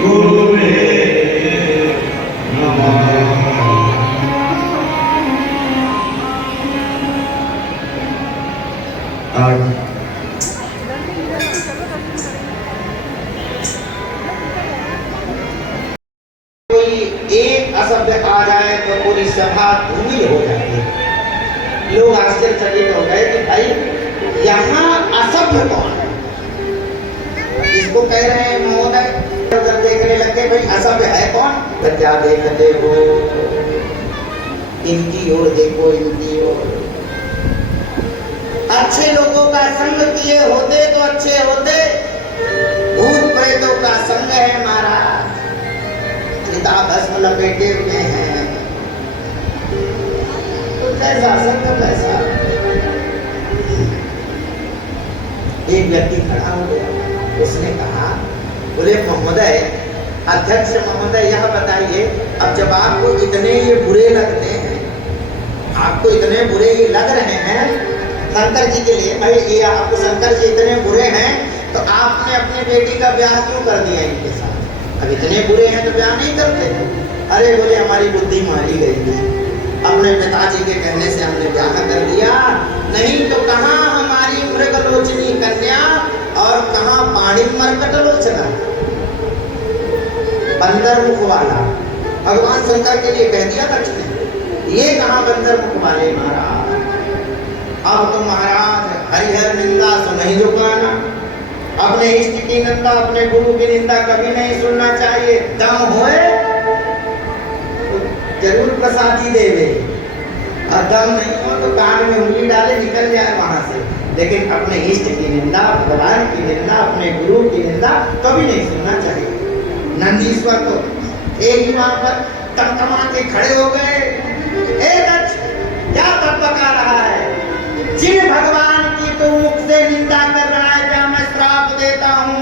गुरुवे नमः। कोई एक अशब्द आ जाए तो पूरी सभा धूमिल हो जाती है। लोग आश्चर्यचकित हो गए कि भाई यहाँ असभ्य कौन है? इसको कह रहे हैं महोदय। जब देखने लगे भाई असभ्य है कौन, तो क्या देखते हो? इनकी ओर देखो, इनकी ओर। अच्छे लोगों का संग किए होते तो अच्छे होते, भूत प्रेतों का संग है महाराज, चिता भस्म लपेटे हुए हैं, तो कैसा संग कैसा। एक व्यक्ति खड़ा हो गया, उसने कहा, बोले महोदय, अध्यक्ष महोदय यह बताइए, अब जब आपको इतने ये बुरे लगते हैं, आपको इतने बुरे ये लग रहे हैं शंकर जी के लिए, भाई ये आपको शंकर जी इतने बुरे हैं तो आपने अपनी बेटी का ब्याह क्यों कर दिया इनके साथ? अब इतने बुरे हैं तो ब्याह नहीं करते? अरे बोले हमारी बुद्धि मारी गई थी, अपने पिताजी के कहने से हमने ब्याह कर दिया, नहीं तो कहाँ हमारी मृगलोचनी कन्या और कहाँ पाणी मरकट लोचना, बंदर मुख वाला। भगवान शंकर के लिए कह दिया दक्ष ने, ये कहाँ बंदर मुख वाले महाराज। अब तो महाराज हरिहर निंदा सुनहि झुकाना, अपने इष्ट की निंदा, अपने गुरु की निंदा कभी नहीं सुनना चाहिए। दम होए तो जरूर प्रसादी देवे, और दम नहीं हो तो कान में उंगली डाले निकल जाए वहां से, लेकिन अपने इष्ट की निंदा, भगवान की निंदा, अपने गुरु की निंदा कभी नहीं सुनना चाहिए। नंदीश्वर तो एक ही वहां पर तमतमा के खड़े हो गए, ए दक्ष क्या बकबका रहा है? जिन भगवान की तो मुख से निंदा कर रहा है, क्या मैं श्राप देता हूँ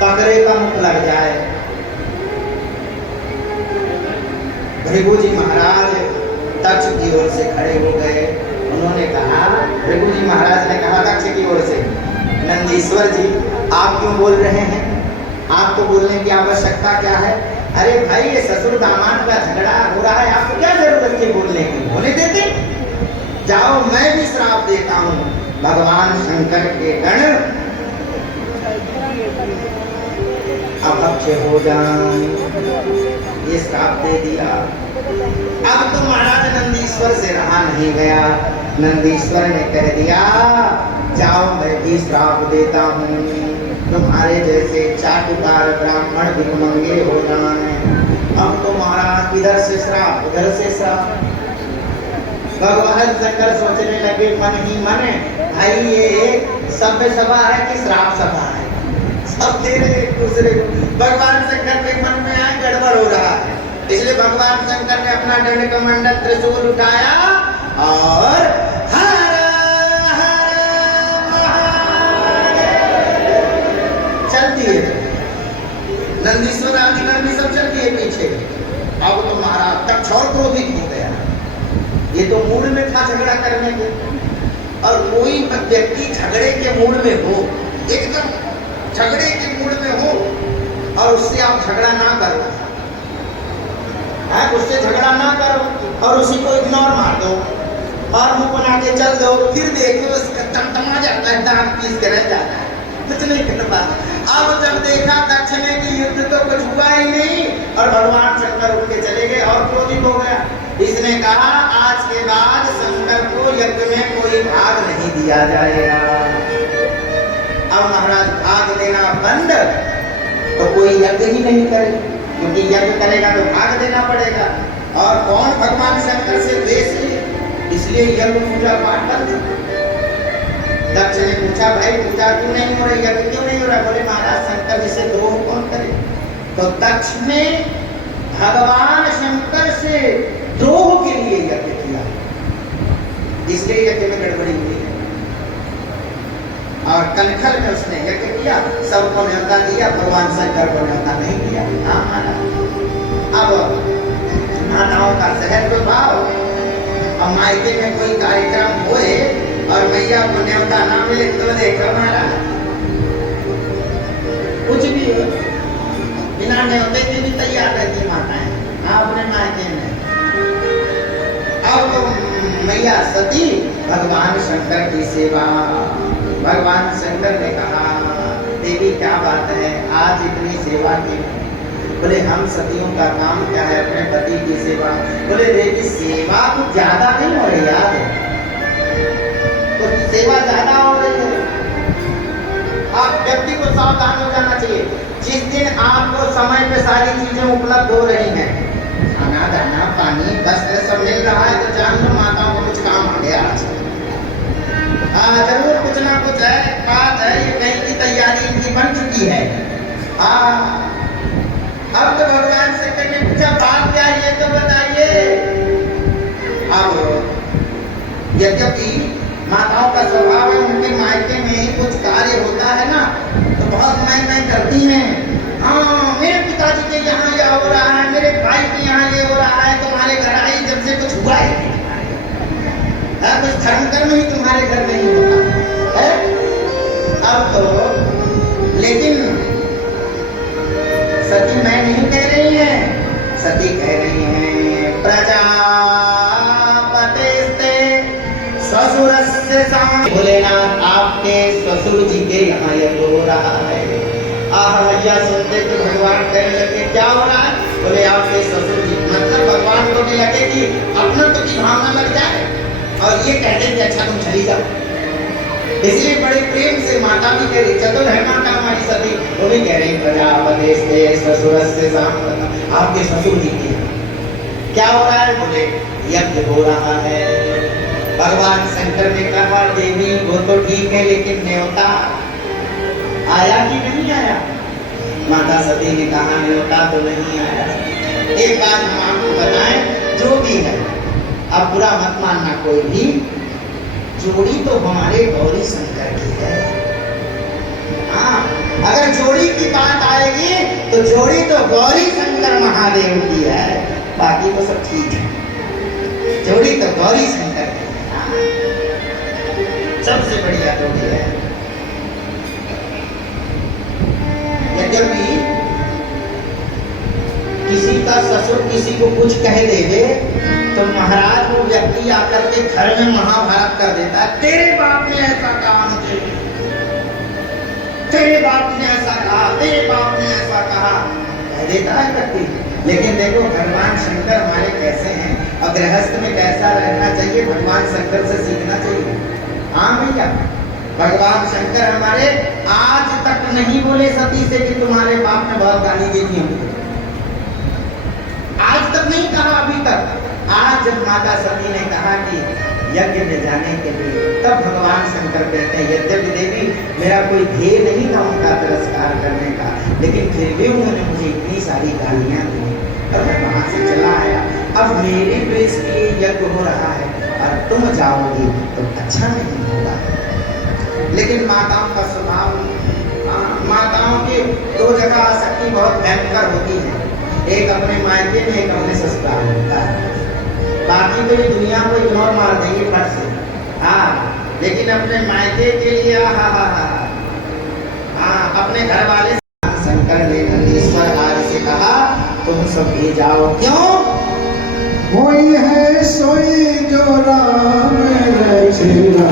बकरे का मुख लग जाए। भृगु जी महाराज दक्ष की ओर से खड़े हो गए, उन्होंने कहा, भृगु जी महाराज ने कहा दक्ष की ओर से, नंदीश्वर जी आप क्यों बोल रहे हैं? आपको बोलने की आवश्यकता क्या है? अरे भाई ये ससुर दामाद का झगड़ा हो रहा है, आपको क्या जरूरत है बोलने की? होने देते, जाओ मैं भी श्राप देता हूँ। भगवान शंकर के गण अपक्ष हो जाए, ये श्राप दे दिया। अब तो महाराज नंदीश्वर से रहा नहीं गया, नंदीश्वर ने कह दिया, जाओ मैं भी श्राप देता हूँ, तुम्हारे जैसे चाटुकार ब्राह्मण भिखमंगे हो जाए। अब तो महाराज इधर से श्राप उधर से श्राप। भगवान शंकर सोचने लगे मन ही मन, भाई ये सभ्य सभा है कि श्राप सभा है? सब दे रहे एक दूसरे को। भगवान शंकर के मन में आए गड़बड़ हो रहा है, इसलिए भगवान शंकर ने अपना दंड कमंडल त्रिशूल उठाया और हर चल दिए। नंदीश्वर आदि नंदी सब चल दिए पीछे। अब तो महाराज दक्ष और क्रोधित हो गया, ये तो मूड में था झगड़ा करने के, और कोई व्यक्ति झगड़े के मूड में हो, एकदम झगड़े के मूड में हो, और उससे आप झगड़ा ना करो, उससे झगड़ा ना करो और उसी को इग्नोर मार दो और मुंह बना के चल दो, फिर देखो उसका टमटमा जाता है, दांत पीस के रह जाता है, कुछ नहीं कर पाता। अब जब देखा दक्ष ने कि युद्ध तो कुछ हुआ ही नहीं, और भगवान शंकर उठ के चले गए और क्रोधित हो गया। इसने कहा, आज के बाद शंकर को यज्ञ में कोई भाग नहीं दिया जाएगा। अब महाराज भाग देना बंद तो कोई यज्ञ ही नहीं करे, क्योंकि यज्ञ करेगा तो भाग देना पड़ेगा, और कौन भगवान शंकर से द्वेष है, इसलिए यज्ञ पूजा पाठ बंद। दक्ष ने पूछा, भाई पूजा क्यों नहीं हो रही, यज्ञ क्यों नहीं हो रहा? बोले महाराज शंकर जी से द्रोह कौन करे? तो दक्ष ने भगवान शंकर से द्रोह के लिए यज्ञ किया, इसलिए यज्ञ में गड़बड़ी हुई। और कनखल में उसने यज्ञ किया, सबको न्योता दिया, भगवान शंकर को न्योता नहीं दिया। अब मानव का सहज स्वभाव, और मायके में कोई कार्यक्रम होए और मैया को न्योता ना मिले तो देखो महाराज कुछ भी हो, बिना न्योते के भी तैयार रहती माताएं अपने मायके में। अब तो मैया सती भगवान शंकर की सेवा। भगवान शंकर ने कहा देवी क्या बात है आज इतनी सेवा की। बोले हम सतियों का काम क्या है अपने पति की सेवा। बोले देवी सेवा कुछ ज्यादा नहीं हो रही यार, कुछ सेवा ज्यादा हो रही है। आप व्यक्ति को सावधान हो जाना चाहिए। जिस दिन आपको समय पे सारी चीजें उपलब्ध हो रही हैं, खाना दाना पानी वस्त्र सब मिल रहा है, तो जान लो माताओं को कुछ काम आ गया आज। जरूर कुछ ना कुछ है, बात है, ये कहीं की तैयारी इनकी बन चुकी है। अब तो भगवान शंकर ने पूछा बात क्या है ये तो बताइए। अब यद्यपि माताओं का स्वभाव है उनके मायके में ही कुछ कार्य होता है ना तो बहुत मैं करती हैं। हाँ मेरे पिताजी के यहाँ ये हो रहा है, मेरे भाई के यहाँ ये हो रहा है, तुम्हारे घर आई जब से कुछ हुआ ही नहीं। कुछ धर्म कर्म ही तुम्हारे घर में ही होता है। अब तो लेकिन सती मैं नहीं कह रही है, सती कह रही है प्रजापते ससुरस्य साम। भोलेनाथ आपके ससुर जी के यहाँ यह हो रहा है। यह सुनते तो भगवान कहने लगे क्या हो रहा है। बोले आपके ससुर जी, मतलब भगवान को भी लगे कि अपना तो की भावना लग जाए और ये कहते कि अच्छा तुम चली जाओ। इसलिए बड़े प्रेम से माता भी कह रही, चतुर है माता हमारी सती, वो भी कह रही प्रजापते ससुरस्य साम। आपके ससुर जी के क्या हो रहा है। बोले यज्ञ हो रहा है। भगवान शंकर ने कहा देवी वो तो ठीक है लेकिन न्योता आया कि नहीं आया। माता सती ने कहा न्योता तो नहीं आया। एक बात हम आपको बताएं जो भी है, अब बुरा मत मानना कोई भी, जोड़ी तो हमारे गौरी शंकर की है। हाँ अगर जोड़ी की बात आएगी तो जोड़ी तो गौरी शंकर महादेव की है, बाकी तो सब ठीक है। जोड़ी तो गौरी शंकर की है। हाँ। सबसे बढ़िया जोड़ी है। यद्यपि किसी का ससुर किसी को कुछ कह देवे तो महाराज वो व्यक्ति आकर के घर में महाभारत कर देता है। तेरे बाप ने ऐसा कहा मुझे, तेरे बाप ने ऐसा कहा, तेरे बाप ने ऐसा कहा, कह देता है व्यक्ति। लेकिन देखो भगवान शंकर हमारे कैसे हैं और गृहस्थ में कैसा रहना चाहिए, भगवान शंकर से सीखना चाहिए। हाँ भैया भगवान शंकर हमारे आज तक नहीं बोले सती से कि तुम्हारे बाप ने बहुत गाली दी थी हमको, आज तक नहीं कहा अभी तक। आज जब माता सती ने कहा कि यज्ञ में जाने के लिए, तब भगवान शंकर कहते हैं यद्यपि देवी मेरा कोई ध्येय नहीं था उनका तिरस्कार करने का, लेकिन फिर भी उन्होंने मुझे इतनी सारी गालियां दी और मैं वहां से चला आया। अब मेरे द्वेष के लिए यज्ञ हो रहा है और तुम जाओगी तो अच्छा नहीं होगा। लेकिन माताओं का स्वभाव, माताओं की दो जगह आसक्ति बहुत भयंकर होती है, एक अपने मायके में एक अपने ससुराल होता है। बाकी तो ये दुनिया को इग्नोर मार देंगे फट से। हाँ लेकिन अपने मायके के लिए अपने घर वाले। शंकर ने नंदीश्वर आदि से कहा तुम सब भी जाओ। क्यों? कोई है सोई जो राम रचिया,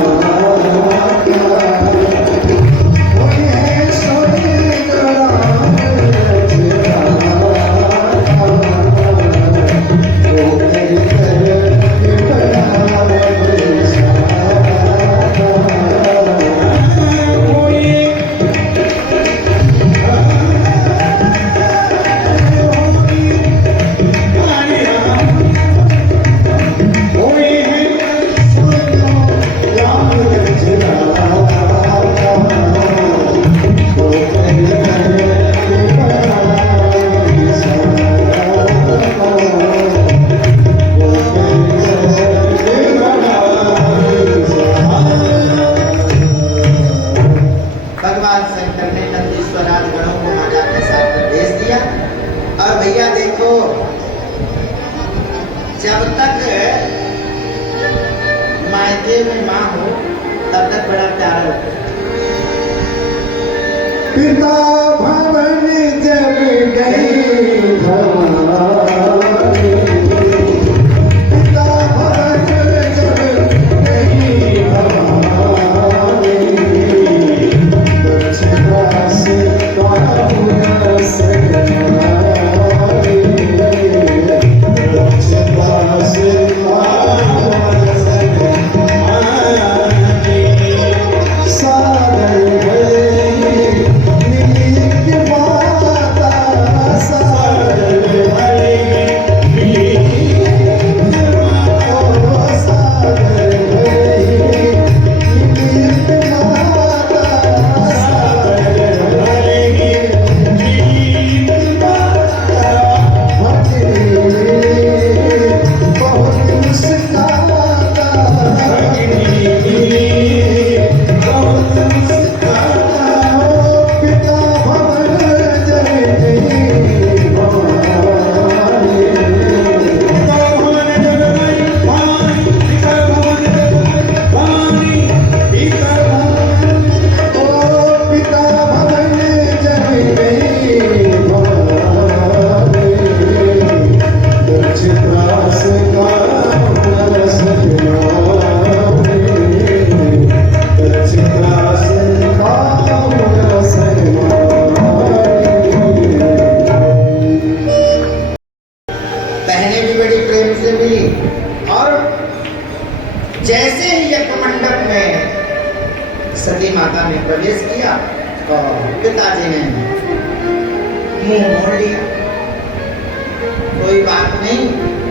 कोई है सोई जो राम रचिया, वो जब तक मायके में माँ हो तब तक बड़ा प्यार होता है। पिता भवन जब गए भवानी पिता भवन जब नहीं भवानी दक्षिणा से पाहुना सगनारी दक्षिणा से पाहुना सगनारी सागर गए नीक माता सागर गए नीक माता सागर गए नीक माता सागर गए नीक माता भगनी बहुत मुस्काता भगनी बहुत मुस्काता पिता भवन जय भवानी पिता भवन जय भवानी पिता भवन जय भवानी पिता भवन ओ पिता भवन जय भवानी दक्षिणा से पाहुना सगनारी दक्षिणा से पाहुना सगनारी बहनें भी बड़ी प्रेम से मिली और जैसे ही यज्ञ मंडप में सती माता ने प्रवेश किया तो पिताजी ने मुंह मोड़ लिया। कोई बात नहीं,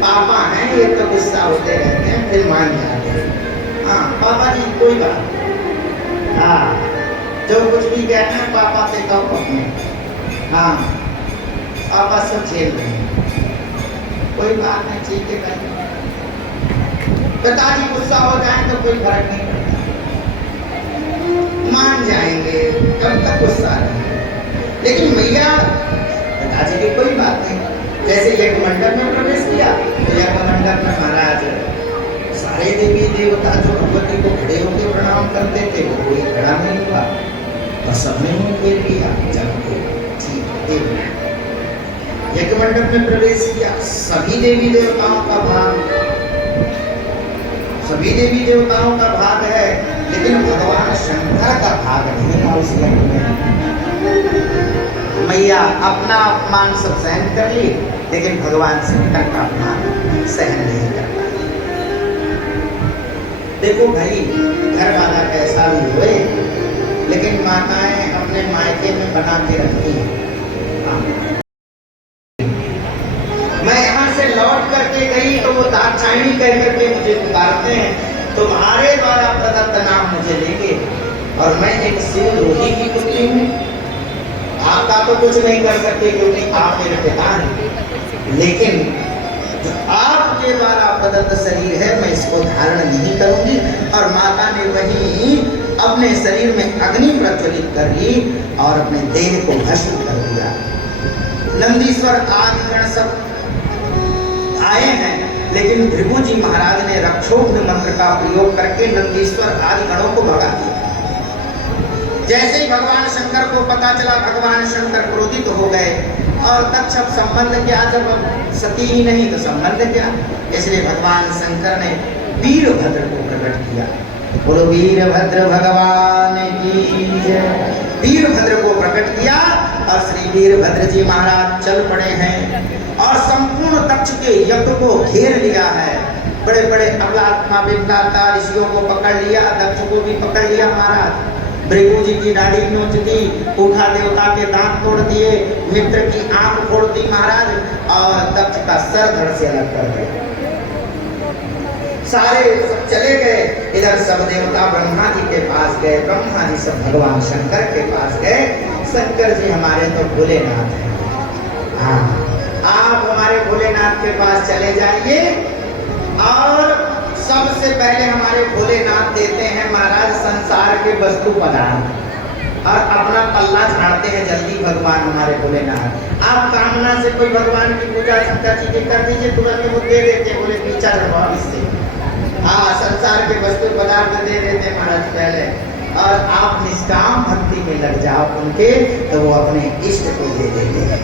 पापा हैं, ये तो गुस्सा होते रहते हैं, फिर मान जाते हैं। हाँ पापा जी कोई बात नहीं। हाँ जो कुछ भी कहते हैं पापा से कहो अपने। हाँ पापा सब झेल रहे हैं, कोई बात नहीं, ठीक है भाई। पिताजी गुस्सा हो जाए तो कोई फर्क नहीं पड़ता, मान जाएंगे, कब तक गुस्सा रहेंगे। लेकिन मैया पिताजी की कोई बात नहीं। जैसे यज्ञ मंडप में प्रवेश किया तो यज्ञ मंडप में महाराज सारे देवी देवता जो भगवती को खड़े होकर प्रणाम करते थे वो कोई खड़ा नहीं हुआ, तो सबने मुंह फेर लिया। जब ठीक है यज्ञ मंडप में प्रवेश किया, सभी देवी देवताओं का भाग, सभी देवी देवताओं का भाग है, लेकिन भगवान शंकर का भाग नहीं था उस यज्ञ में। मैया अपना अपमान सब सहन कर ली, लेकिन भगवान शंकर का अपमान सहन नहीं कर पाई। देखो भाई, घर वाला कैसा भी हुए, लेकिन माताएं अपने मायके में बना के रखती हैं। मैं यहाँ से लौट करके गई तो वो दाक्षायणी कह करके मुझे पुकारते हैं, तुम्हारे द्वारा प्रदत्त नाम मुझे लेंगे, और मैं एक शिवरोही की पुत्री हूँ। आपका तो कुछ नहीं कर सकते क्योंकि आप मेरे पिता हैं, लेकिन जो आपके द्वारा प्रदत्त शरीर है मैं इसको धारण नहीं करूंगी। और माता ने वही अपने शरीर में अग्नि प्रज्वलित कर ली और अपने देह को भस्म कर दिया। नंदीश्वर आदि गण सब आए हैं, लेकिन भृगु जी महाराज ने रक्षोघ्न मंत्र का प्रयोग करके नंदीश्वर आदि गणों को भगा दिया। जैसे ही भगवान शंकर को पता चला, भगवान शंकर क्रोधित हो गए और तत्क्षण संबंध क्या, जब सती ही नहीं तो संबंध क्या। इसलिए भगवान शंकर ने वीरभद्र को प्रकट किया। बोलो वीरभद्र भगवान की जय। वीरभद्र को प्रकट किया और श्री वीरभद्र जी महाराज चल पड़े हैं और संपूर्ण दक्ष के यज्ञ को घेर लिया है। बड़े बड़े अबलात्मा विद्याता ऋषियों को पकड़ लिया, दक्ष को भी पकड़ लिया महाराज। भृगु जी की दाढ़ी नोच दी, ऊखा देवता के दांत तोड़ दिए, मित्र की आंख फोड़ दी महाराज, और दक्ष का सर धड़ से अलग कर दिया। सारे सब चले गए। इधर सब देवता ब्रह्मा जी के पास गए, ब्रह्मा जी सब भगवान शंकर के पास गए। शंकर जी हमारे तो भोलेनाथ हैं, हाँ आप हमारे भोलेनाथ के पास चले जाइए और सबसे पहले हमारे भोलेनाथ देते हैं महाराज संसार के वस्तु पदार्थ और अपना पल्ला झाड़ते हैं जल्दी भगवान हमारे भोलेनाथ। आप कामना से कोई भगवान की पूजा शंकर जी की कर दीजिए, तुरंत वो दे देते हैं, बोले पीछा जवाब इससे। हाँ संसार के वस्तु पदार्थ दे देते हैं महाराज पहले, और आप निष्काम भक्ति में लग जाओ उनके, तो वो अपने इष्ट को दे देते हैं।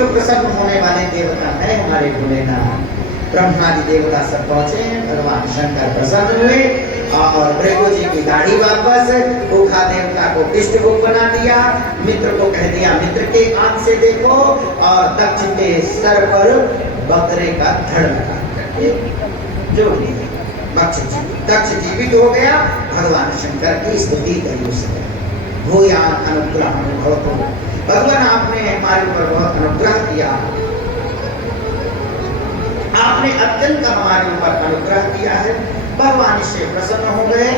शीघ्र प्रसन्न होने वाले देवता है हमारे भोलेनाथ। ब्रह्मादि देवता सब पहुंचे, भगवान शंकर प्रसन्न हुए और भृगु जी की गाड़ी वापस, उखा देवता को पृष्ठभूमि बना दिया, मित्र को कह दिया मित्र के आंख से देखो, और दक्ष के सर पर बकरे का धड़ लगा करके जोड़ दिया। दक्ष जीवित हो गया। भगवान शंकर की स्तुति करी उसने, भूयान अनुग्रह अनुभवतो, भगवान आपने हमारे ऊपर बहुत अनुग्रह किया, आपने अत्यंत हमारे ऊपर अनुग्रह किया है। भगवान इससे प्रसन्न हो गए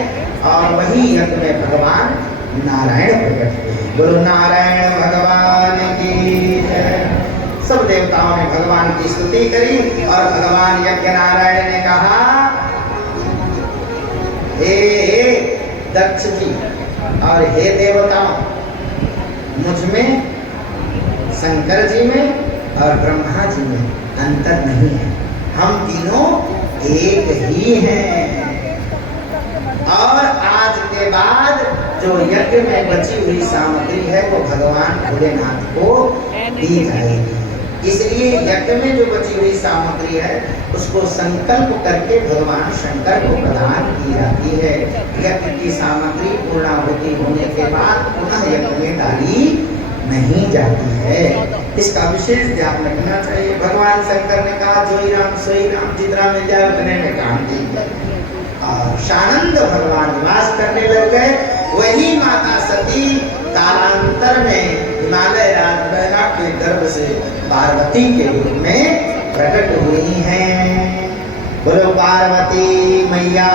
और वही यज्ञ में भगवान नारायण प्रकट हुए। गुरु नारायण भगवान की जय। सब देवताओं ने भगवान की स्तुति करी और भगवान यज्ञ नारायण ने कहा, हे दक्ष जी और हे देवताओं, मुझ में, शंकर जी में और ब्रह्मा जी में अंतर नहीं है, हम तीनों एक ही हैं। और आज के बाद जो यज्ञ में बची हुई सामग्री है वो भगवान भोलेनाथ को दी जाएगी। इसलिए यज्ञ में जो बची हुई सामग्री है उसको संकल्प करके भगवान शंकर को प्रदान की जाती है। यज्ञ की सामग्री पूर्णाहुति होने के बाद पुनः यज्ञ में डाली नहीं जाती है, इसका विशेष ध्यान रखना चाहिए। भगवान शंकर ने कहा जोई राम सोई राम, जितना मिल जाए उतने में काम कीजिए। और शानंद भगवान निवास करने लग गए। वही माता सती कालांतर में हिमालय राजबैरा के गर्भ से पार्वती के रूप में प्रकट हुई हैं। बोलो पार्वती मैया